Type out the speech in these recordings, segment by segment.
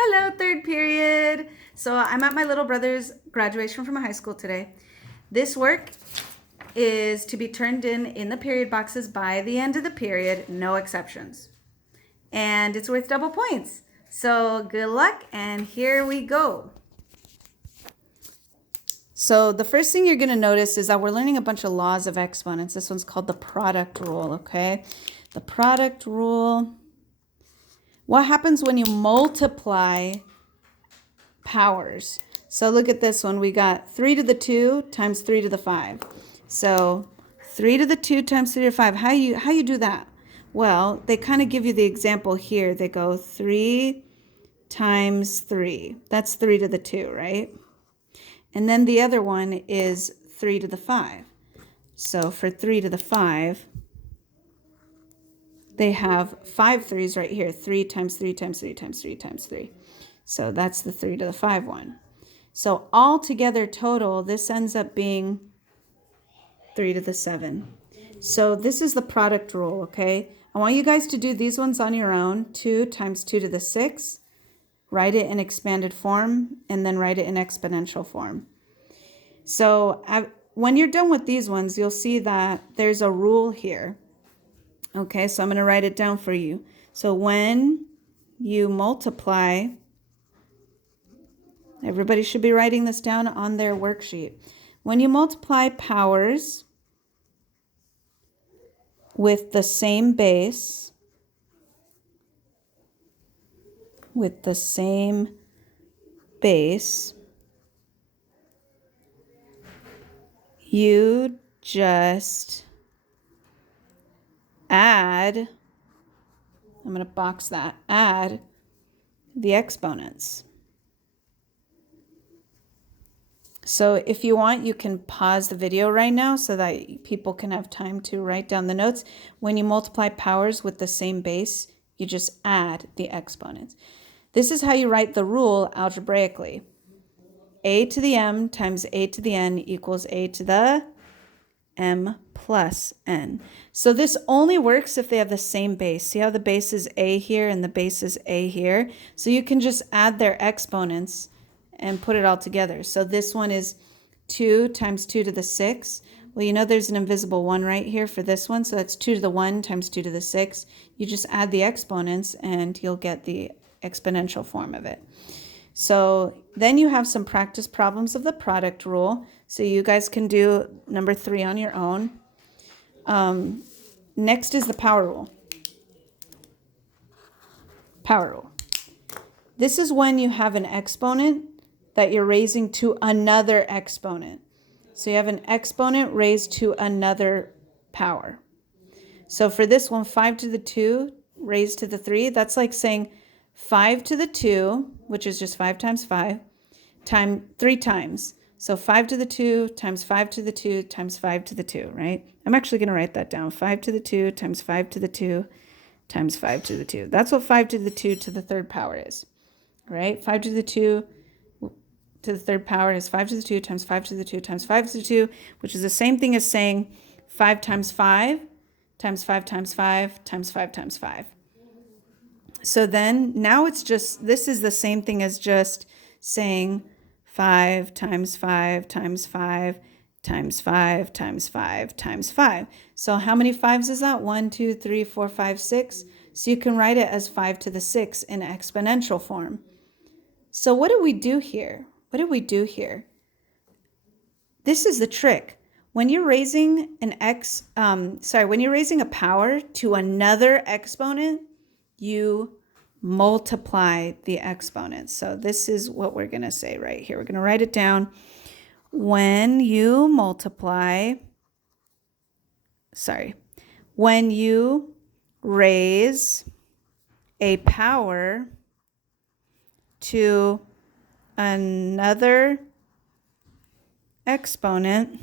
Hello, third period. So I'm at my little brother's graduation from high school today. This work is to be turned in the period boxes by the end of the period, no exceptions. And it's worth double points. So good luck, and here we go. So the first thing you're going to notice is that we're learning a bunch of laws of exponents. This one's called the product rule, okay? The product rule. What happens when you multiply powers? So look at this one. We got 3 to the 2 times 3 to the 5. So 3 to the 2 times 3 to the 5. How you do that? Well, they kind of give you the example here. They go 3 times 3. That's 3 to the 2, right? And then the other one is 3 to the 5. So for 3 to the 5, they have 5 3's right here. 3 times 3 times 3 times 3 times 3. So that's the 3 to the 5 one. So all together total, this ends up being 3 to the 7. So this is the product rule, okay? I want you guys to do these ones on your own. 2 times 2 to the 6. Write it in expanded form, and then write it in exponential form. So when you're done with these ones, you'll see that there's a rule here. Okay, so I'm going to write it down for you. So when you multiply, everybody should be writing this down on their worksheet. When you multiply powers with the same base, you just add, I'm going to box that, add the exponents. So if you want, you can pause the video right now so that people can have time to write down the notes. When you multiply powers with the same base, you just add the exponents. This is how you write the rule algebraically. A to the m times a to the n equals a to the m plus n. So this only works if they have the same base. See how the base is a here and the base is a here? So you can just add their exponents and put it all together. So this one is 2 times 2 to the 6. Well, you know there's an invisible 1 right here for this one, so that's 2 to the 1 times 2 to the 6. You just add the exponents and you'll get the exponential form of it. So then you have some practice problems of the product rule. So you guys can do number 3 on your own. Next is the power rule. Power rule. This is when you have an exponent that you're raising to another exponent. So you have an exponent raised to another power. So for this one, 5 to the 2 raised to the 3, that's like saying 5 to the 2, which is just 5 times 5, times 3 times. So 5 to the 2 times 5 to the 2 times 5 to the 2, right? I'm actually going to write that down. 5 to the 2 times 5 to the 2 times 5 to the 2. That's what 5 to the 2 to the third power is, right? 5 to the 2 to the third power is 5 to the 2 times 5 to the 2 times 5 to the 2, which is the same thing as saying 5 times 5 times 5 times 5 times 5 times 5. So then now it's just, this is the same thing as just saying 5 times 5 times 5 times 5 times 5 times 5. So how many 5s is that? 1, 2, 3, 4, 5, 6. So you can write it as 5 to the 6 in exponential form. So what do we do here? What did we do here? This is the trick. When you're raising when you're raising a power to another exponent, you multiply the exponents. So this is what we're going to say right here. We're going to write it down. When you raise a power to another exponent,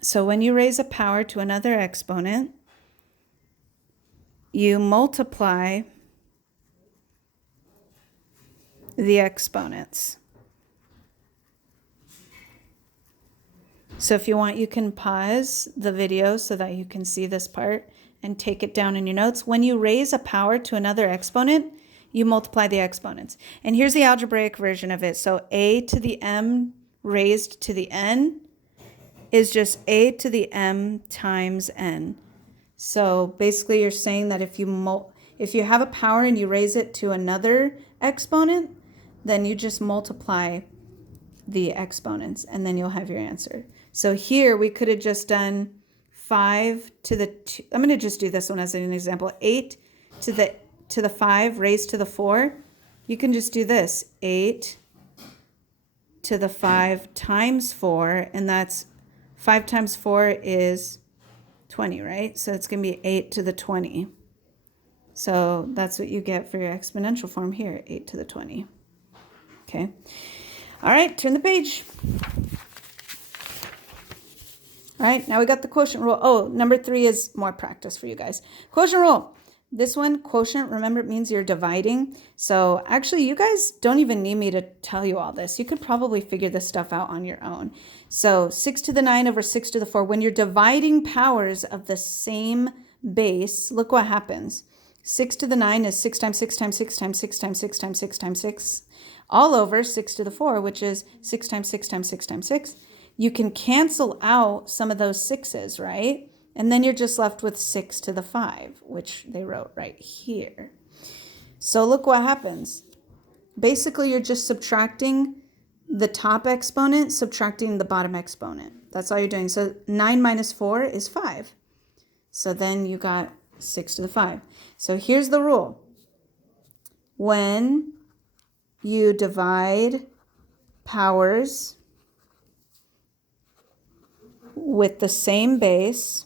so when you raise a power to another exponent, you multiply the exponents. So if you want, you can pause the video so that you can see this part and take it down in your notes. When you raise a power to another exponent, you multiply the exponents. And here's the algebraic version of it. So a to the m raised to the n is just a to the m times n. So basically you're saying that if you have a power and you raise it to another exponent, then you just multiply the exponents and then you'll have your answer. So here we could have just done 5 to the 2. I'm going to just do this one as an example. 8 to the 5 raised to the 4. You can just do this. 8 to the 5 times 4, and that's 5 times 4 is 20, right? So it's going to be 8 to the 20. So that's what you get for your exponential form here, 8 to the 20. Okay. All right, turn the page. All right, now we got the quotient rule. Oh, number 3 is more practice for you guys. Quotient rule. This one, quotient, remember it means you're dividing. So actually, you guys don't even need me to tell you all this. You could probably figure this stuff out on your own. So 6 to the 9 over 6 to the 4. When you're dividing powers of the same base, look what happens. 6 to the 9 is 6 times 6 times 6 times 6 times 6 times 6 times 6, all over 6 to the 4, which is 6 times 6 times 6 times 6. You can cancel out some of those 6's, right? And then you're just left with 6 to the 5, which they wrote right here. So look what happens. Basically, you're just subtracting the top exponent, subtracting the bottom exponent. That's all you're doing. So 9 minus 4 is 5. So then you got 6 to the 5. So here's the rule. When you divide powers with the same base,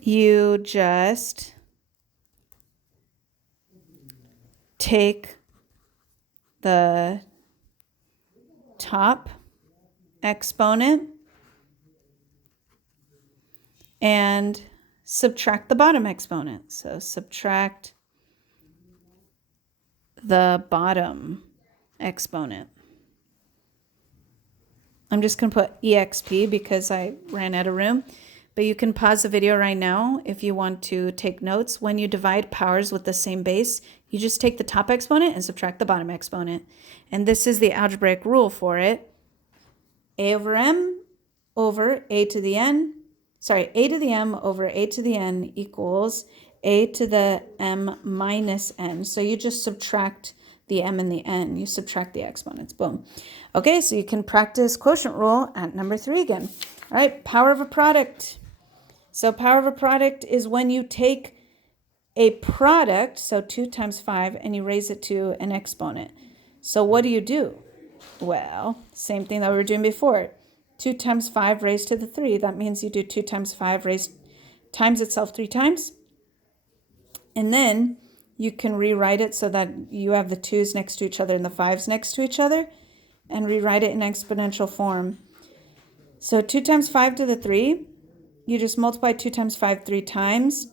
you just take the top exponent and subtract the bottom exponent. So subtract the bottom exponent. I'm just going to put EXP because I ran out of room. But you can pause the video right now if you want to take notes. When you divide powers with the same base, you just take the top exponent and subtract the bottom exponent. And this is the algebraic rule for it. A over m over a to the n. Sorry, a to the m over a to the n equals a to the m minus n. So you just subtract the m and the n. You subtract the exponents. Boom. Okay, so you can practice quotient rule at number 3 again. All right, power of a product. So power of a product is when you take a product, so 2 times 5, and you raise it to an exponent. So what do? Well, same thing that we were doing before. 2 times 5 raised to the 3. That means you do 2 times 5 raised times itself 3 times. And then you can rewrite it so that you have the 2's next to each other and the 5's next to each other, and rewrite it in exponential form. So 2 times 5 to the 3, you just multiply 2 times 5 3 times,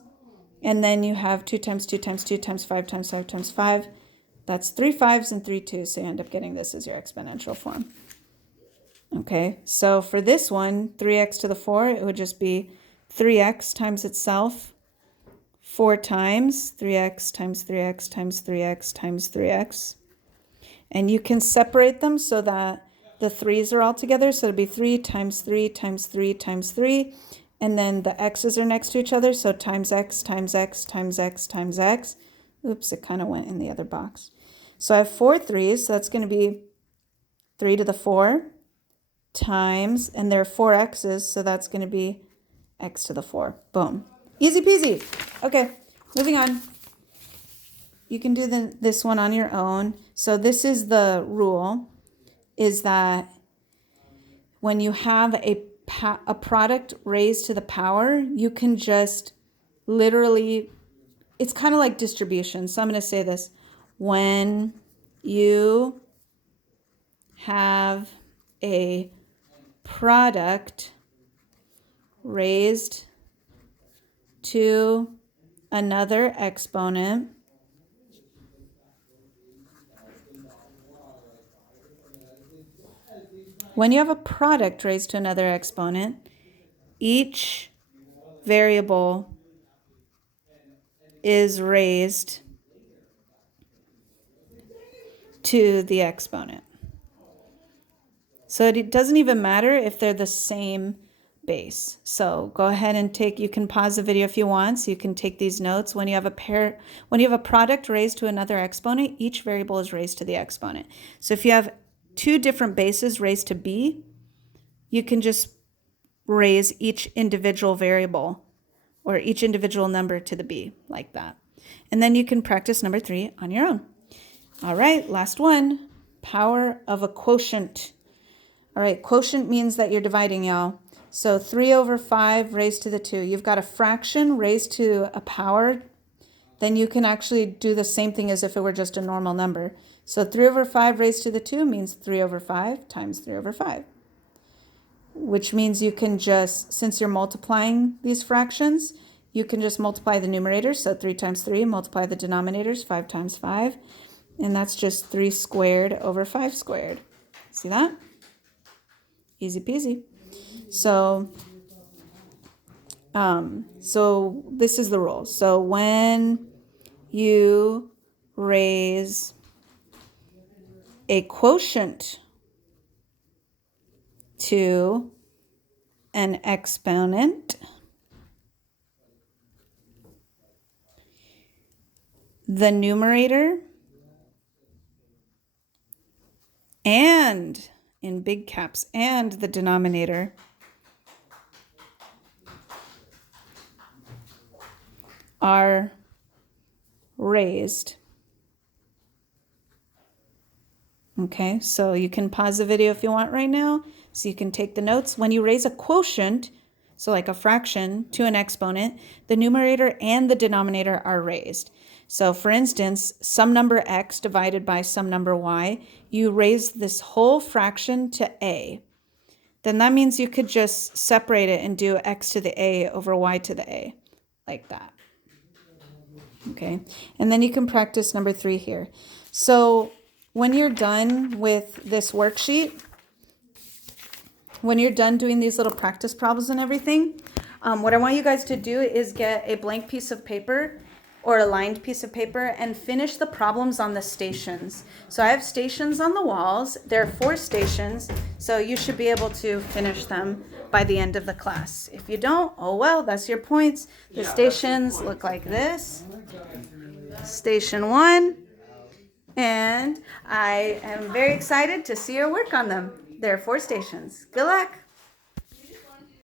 and then you have 2 times 2 times 2 times 5 times 5 times 5. That's 3 5's and 3 2's, so you end up getting this as your exponential form. Okay, so for this one, 3x to the 4, it would just be 3x times itself 4 times 3x times 3x times 3x times 3x. And you can separate them so that the 3's are all together. So it'd be 3 times 3 times 3 times 3. And then the x's are next to each other. So times x times x times x times x. Oops, it kind of went in the other box. So I have 4 3's. So that's going to be 3 to the 4 times, and there are 4 x's. So that's going to be x to the 4. Boom. Easy peasy. Okay, moving on. You can do this one on your own. So this is the rule, is that when you have a product raised to the power, you can just literally, it's kind of like distribution. So I'm going to say this. When you have a product raised to another exponent, when you have a product raised to another exponent, each variable is raised to the exponent. So it doesn't even matter if they're the same base. So go ahead and you can pause the video if you want, so you can take these notes. When you have a product raised to another exponent, each variable is raised to the exponent. So if you have two different bases raised to b, you can just raise each individual variable or each individual number to the b like that. And then you can practice number 3 on your own. All right, last one, power of a quotient. All right, quotient means that you're dividing, y'all. So 3 over 5 raised to the 2. You've got a fraction raised to a power. Then you can actually do the same thing as if it were just a normal number. So 3 over 5 raised to the 2 means 3 over 5 times 3 over 5. Which means you can just, since you're multiplying these fractions, you can just multiply the numerators. So 3 times 3, multiply the denominators, 5 times 5. And that's just 3 squared over 5 squared. See that? Easy peasy. So this is the rule. So when you raise a quotient to an exponent, the numerator and, in big caps, and the denominator are raised. Okay, so you can pause the video if you want right now, so you can take the notes. When you raise a quotient, so like a fraction, to an exponent, the numerator and the denominator are raised. So for instance, some number x divided by some number y, you raise this whole fraction to a. Then that means you could just separate it and do x to the a over y to the a, like that. Okay, and then you can practice number 3 here. So when you're done with this worksheet, when you're done doing these little practice problems and everything, what I want you guys to do is get a blank piece of paper or a lined piece of paper and finish the problems on the stations. So I have stations on the walls. There are 4 stations, so you should be able to finish them by the end of the class. If you don't, oh well, that's your points. The stations look like this. Station 1. And I am very excited to see your work on them. There are 4 stations. Good luck.